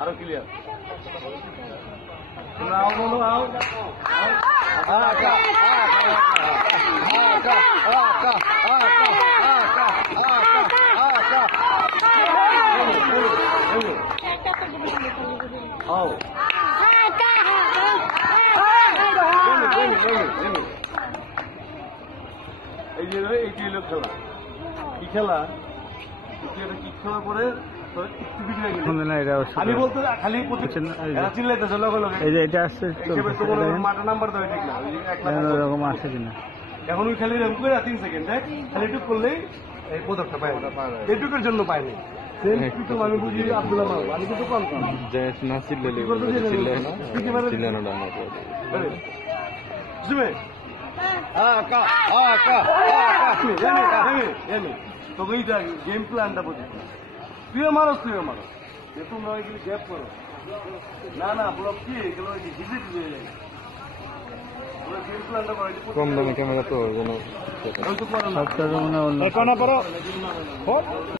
আরো ক্লিয়ার আও বলো আও এই যে এইটি হলো খেলা কি খেলা কি খেলা পরে আমি বলতে খালি চিল্লাইতেছে এটা আসছে মাঠের নাম্বার দেওয়া ঠিক না এরকম আসছে কিনা এখন ওই খালি এরকম করে 3 সেকেন্ড খালি এটুক করলেই এই পদকটা পাই এটুকের জন্য পাইনি আমি বুঝি আব্দুল্লাহ মাল আমি কিন্তু কনফার্ম না তোকে এইটা গেম প্ল্যানটা বুঝি তুইও মানুষ তোমরা ওইগুলি গ্যাপ করো না ব্লক কি এগুলো ভিজিট হয়ে যায় গেম প্ল্যানটা কম দামে ক্যামেরা তো